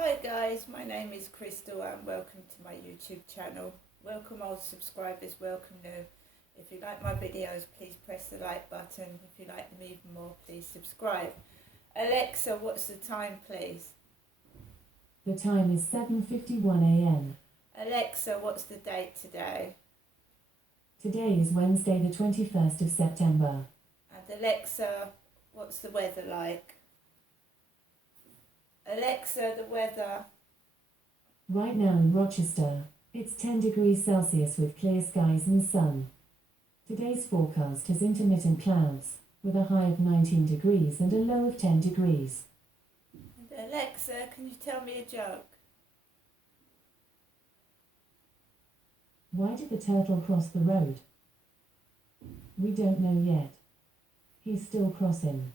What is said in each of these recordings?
Hi guys, my name is Crystal and welcome to my YouTube channel. Welcome old subscribers, welcome new. If you like my videos, please press the like button. If you like them even more, please subscribe. Alexa, what's the time please? The time is 7:51 a.m. Alexa, what's the date today? Today is Wednesday the 21st of September. And Alexa, what's the weather like? Alexa, the weather. Right now in Rochester, it's 10 degrees Celsius with clear skies and sun. Today's forecast has intermittent clouds, with a high of 19 degrees and a low of 10 degrees. And Alexa, can you tell me a joke? Why did the turtle cross the road? We don't know yet. He's still crossing.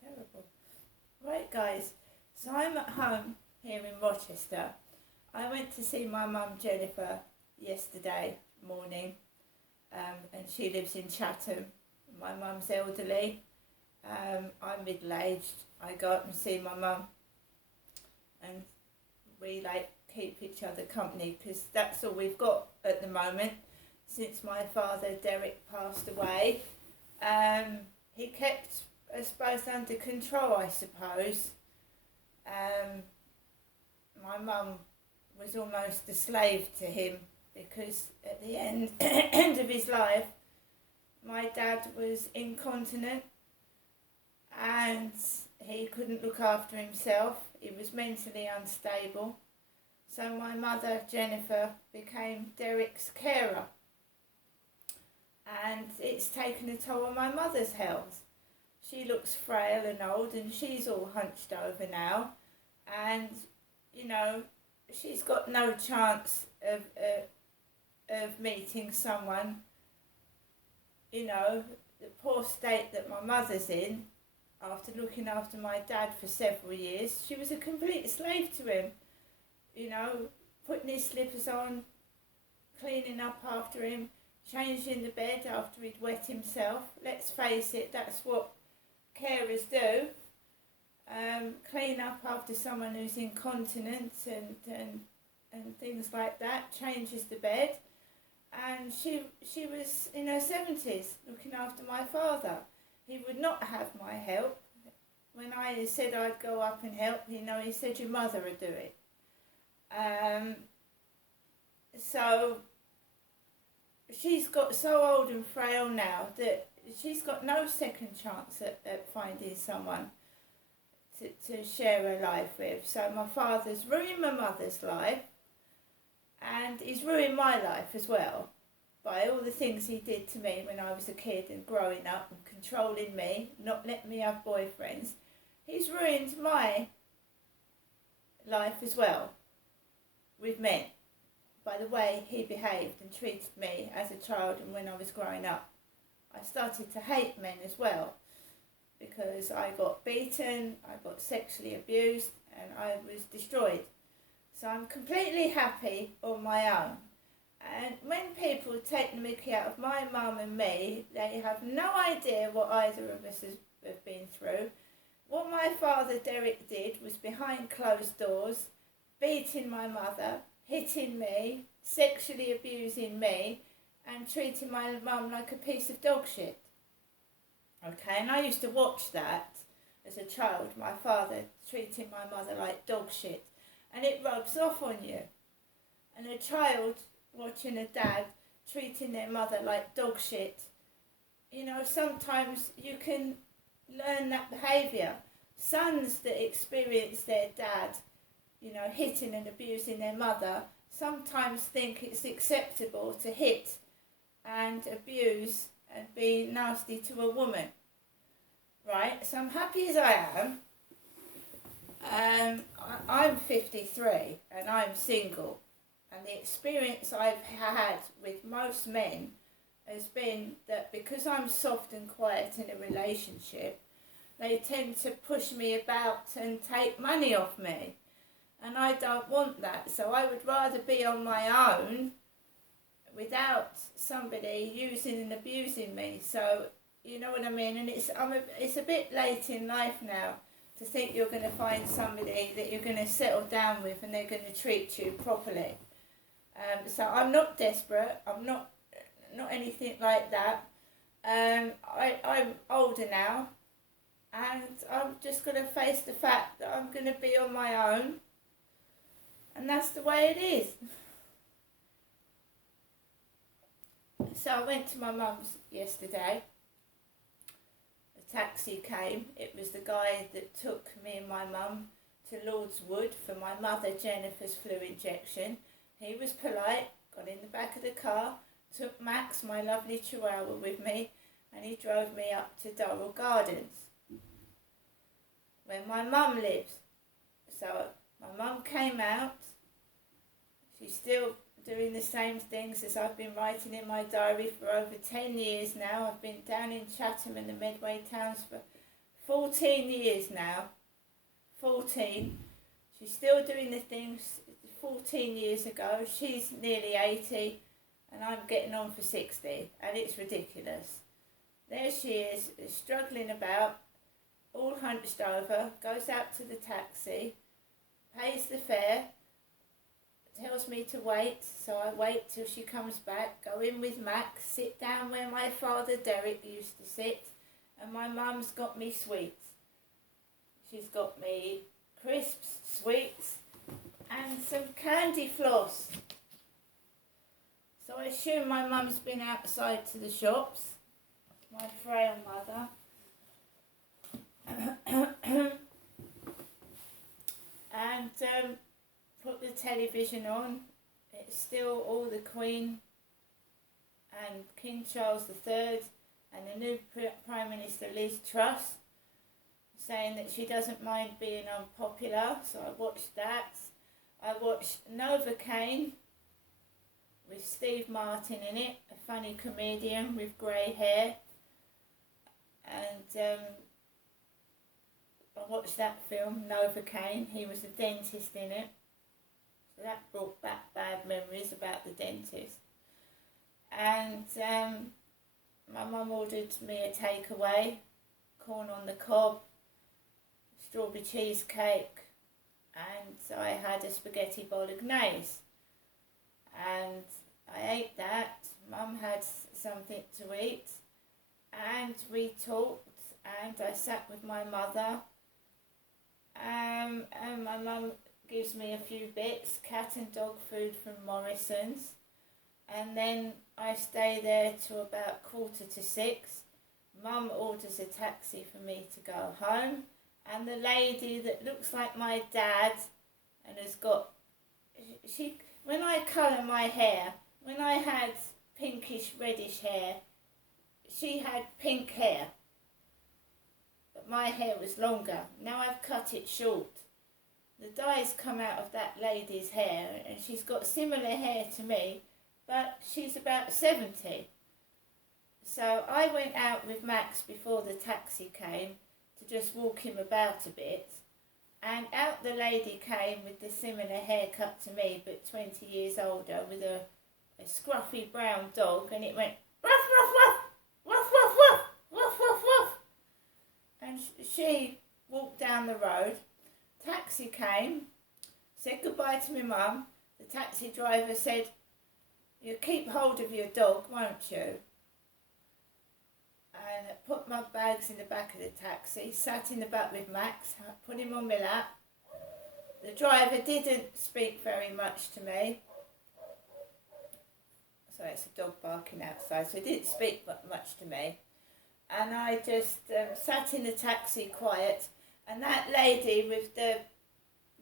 Terrible. Right guys, so I'm at home here in Rochester. I went to see my mum Jennifer yesterday morning, and she lives in Chatham. My mum's elderly. I'm middle-aged. I go up and see my mum, and we keep each other company because that's all we've got at the moment since my father Derek passed away. He kept us both under control, I suppose. My mum was almost a slave to him because at the end of his life, my dad was incontinent and he couldn't look after himself. He was mentally unstable. So my mother, Jennifer, became Derek's carer. And it's taken a toll on my mother's health. She looks frail and old and she's all hunched over now. And, you know, she's got no chance of meeting someone. You know, the poor state that my mother's in, after looking after my dad for several years, she was a complete slave to him. You know, putting his slippers on, cleaning up after him, changing the bed after he'd wet himself. Let's face it, that's what carers do. Clean up after someone who's incontinent and things like that, changes the bed. And she was in her 70s looking after my father. He would not have my help. When I said I'd go up and help, he said your mother would do it. So she's got so old and frail now that she's got no second chance at finding someone to share her life with. So my father's ruined my mother's life and he's ruined my life as well by all the things he did to me when I was a kid and growing up and controlling me, not letting me have boyfriends. He's ruined my life as well with men by the way he behaved and treated me as a child and when I was growing up. I started to hate men as well because I got beaten, I got sexually abused and I was destroyed. So I'm completely happy on my own. And when people take the mickey out of my mum and me, they have no idea what either of us have been through. What my father Derek did was behind closed doors, beating my mother, hitting me, sexually abusing me, and treating my mum like a piece of dog shit. Okay, and I used to watch that as a child, my father treating my mother like dog shit. And it rubs off on you. And a child watching a dad treating their mother like dog shit, you know, sometimes you can learn that behaviour. Sons that experience their dad, you know, hitting and abusing their mother, sometimes think it's acceptable to hit and abuse and be nasty to a woman. Right? So I'm happy as I am. I'm 53 and I'm single. And the experience I've had with most men has been that because I'm soft and quiet in a relationship, they tend to push me about and take money off me. And I don't want that. So I would rather be on my own without somebody using and abusing me. So, you know what I mean? And it's a bit late in life now to think you're going to find somebody that you're going to settle down with and they're going to treat you properly. So I'm not desperate. I'm not anything like that. I'm older now, and I'm just going to face the fact that I'm going to be on my own, and that's the way it is. So I went to my mum's yesterday. A taxi came. It was the guy that took me and my mum to Lord's Wood for my mother Jennifer's flu injection. He was polite, got in the back of the car, took Max, my lovely chihuahua, with me, and he drove me up to Durrell Gardens, where my mum lives. So my mum came out. She's still doing the same things as I've been writing in my diary for over 10 years now. I've been down in Chatham and the Medway towns for 14 years now. 14. She's still doing the things 14 years ago. She's nearly 80 and I'm getting on for 60, and it's ridiculous. There she is, struggling about, all hunched over, goes out to the taxi, pays the fare, tells me to wait, so I wait till she comes back, go in with Max, sit down where my father Derek used to sit, and my mum's got me sweets. She's got me crisps, sweets, and some candy floss. So I assume my mum's been outside to the shops, my frail mother. And put the television on. It's still all the Queen and King Charles III and the new Prime Minister Liz Truss, saying that she doesn't mind being unpopular, so I watched that. I watched Novocaine with Steve Martin in it, a funny comedian with grey hair, and I watched that film, Novocaine. He was a dentist in it. So that brought back bad memories about the dentist. And my mum ordered me a takeaway, corn on the cob, strawberry cheesecake, and I had a spaghetti bolognese. And I ate that. Mum had something to eat, and we talked, and I sat with my mother. And my mum gives me a few bits, cat and dog food from Morrison's, and then I stay there till about 5:45. Mum orders a taxi for me to go home, and the lady that looks like my dad and has got, when I colour my hair, when I had pinkish reddish hair, she had pink hair. But my hair was longer. Now I've cut it short. The dye's come out of that lady's hair, and she's got similar hair to me, but she's about 70. So I went out with Max before the taxi came to just walk him about a bit, and out the lady came with the similar haircut to me, but 20 years older, with a scruffy brown dog, and it went ruff, ruff, ruff, ruff, ruff, ruff, ruff, ruff, ruff. And she walked down the road. Taxi came, said goodbye to my mum. The taxi driver said, "You keep hold of your dog, won't you?" And I put my bags in the back of the taxi, sat in the back with Max, put him on my lap. The driver didn't speak very much to me. Sorry, it's a dog barking outside, so he didn't speak much to me. And I just sat in the taxi quiet, and that lady with the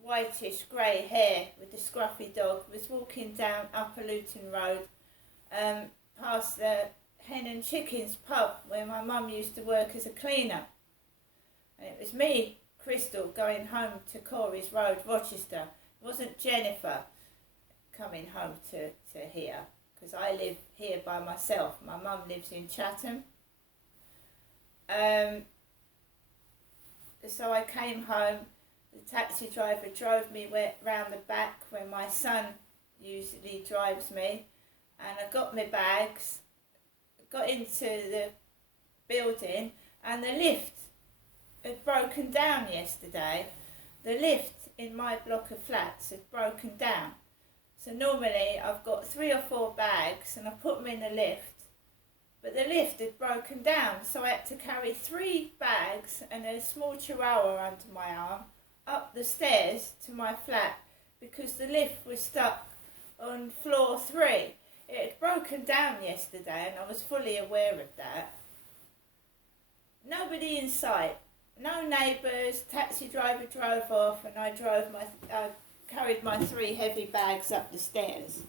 whitish grey hair with the scruffy dog was walking down Upper Luton Road past the Hen and Chickens pub where my mum used to work as a cleaner. And it was me, Crystal, going home to Corey's Road, Rochester. It wasn't Jennifer coming home to here, because I live here by myself. My mum lives in Chatham. So I came home. The taxi driver drove me round the back where my son usually drives me, and I got my bags, got into the building, and the lift had broken down yesterday. The lift in my block of flats had broken down. So normally I've got 3 or 4 bags and I put them in the lift. But the lift had broken down, so I had to carry 3 bags and a small chihuahua under my arm up the stairs to my flat because the lift was stuck on floor 3. It had broken down yesterday and I was fully aware of that. Nobody in sight, no neighbours, taxi driver drove off and I carried my 3 heavy bags up the stairs.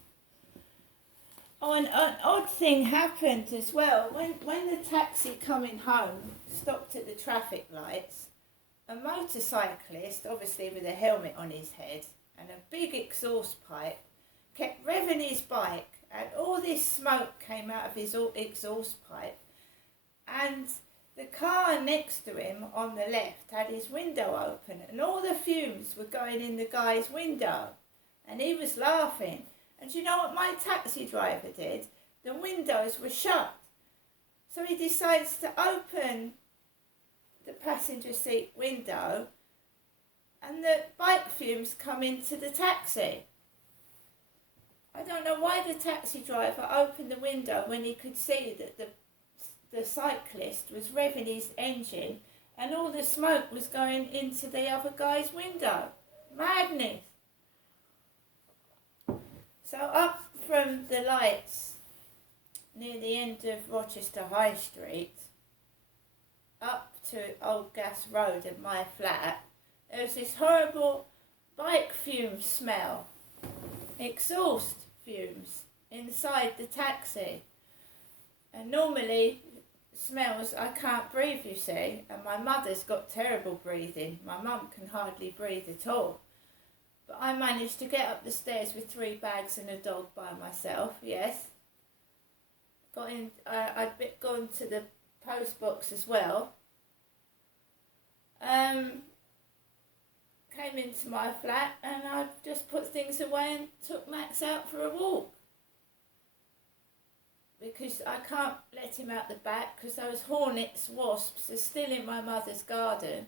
Oh, and an odd thing happened as well. When the taxi coming home stopped at the traffic lights, a motorcyclist, obviously with a helmet on his head and a big exhaust pipe, kept revving his bike and all this smoke came out of his exhaust pipe. And the car next to him on the left had his window open and all the fumes were going in the guy's window. And he was laughing. And do you know what my taxi driver did? The windows were shut. So he decides to open the passenger seat window and the bike fumes come into the taxi. I don't know why the taxi driver opened the window when he could see that the cyclist was revving his engine and all the smoke was going into the other guy's window. Madness. So up from the lights near the end of Rochester High Street, up to Old Gas Road and my flat, there was this horrible bike fume smell, exhaust fumes inside the taxi. And normally smells, I can't breathe, you see, and my mother's got terrible breathing. My mum can hardly breathe at all. But I managed to get up the stairs with 3 bags and a dog by myself, yes. I'd gone to the post box as well. Came into my flat and I just put things away and took Max out for a walk. Because I can't let him out the back because those hornets, wasps are still in my mother's garden.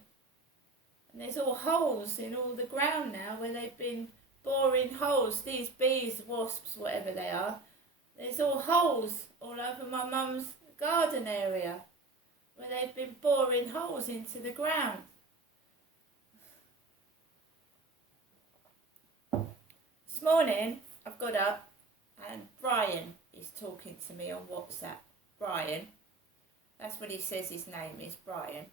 And there's all holes in all the ground now where they've been boring holes. These bees, wasps, whatever they are. There's all holes all over my mum's garden area where they've been boring holes into the ground. This morning I've got up and Brian is talking to me on WhatsApp. Brian. That's what he says his name is, Brian.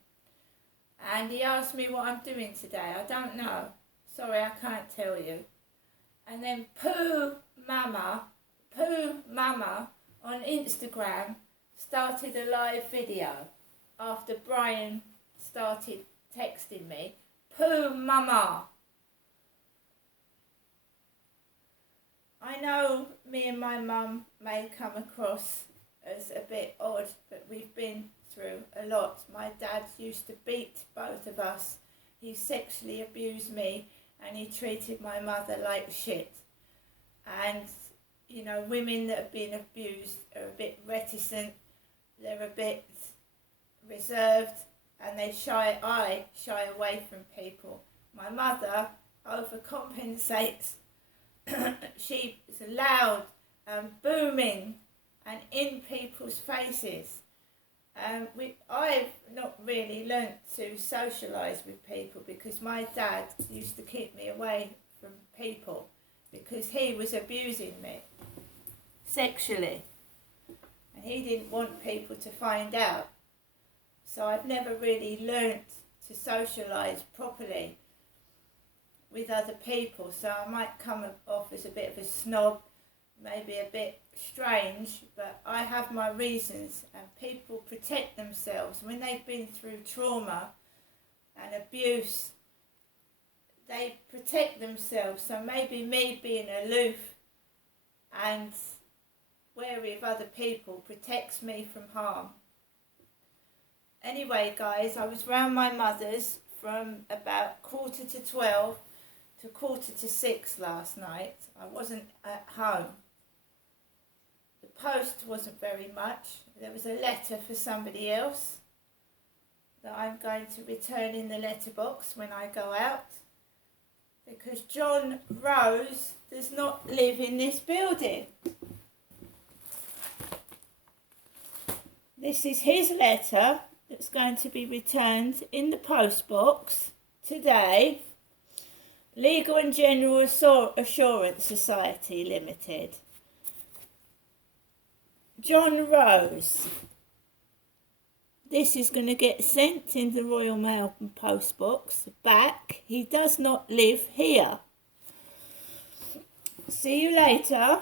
And he asked me what I'm doing today. I don't know. Sorry, I can't tell you. And then Pooh Mama on Instagram started a live video after Brian started texting me. Pooh Mama. I know me and my mum may come across as a bit odd, but we've been through a lot. My dad used to beat both of us. He sexually abused me and he treated my mother like shit. And, you know, women that have been abused are a bit reticent, they're a bit reserved and I shy away from people. My mother overcompensates. She is loud and booming and in people's faces. I've not really learnt to socialise with people because my dad used to keep me away from people because he was abusing me sexually and he didn't want people to find out. So I've never really learnt to socialise properly with other people, so I might come off as a bit of a snob, maybe a bit strange, but I have my reasons, and people protect themselves when they've been through trauma and abuse. They protect themselves, so maybe me being aloof and wary of other people protects me from harm. Anyway, guys, I was round my mother's from about 11:45 to 6:15 last night. I wasn't at home. The post wasn't very much. There was a letter for somebody else. that I'm going to return in the letterbox when I go out, because John Rose does not live in this building. This is his letter that's going to be returned in the post box today. Legal and General Assurance Society Limited. John Rose. This is going to get sent in the Royal Mail post box back. He does not live here. See you later.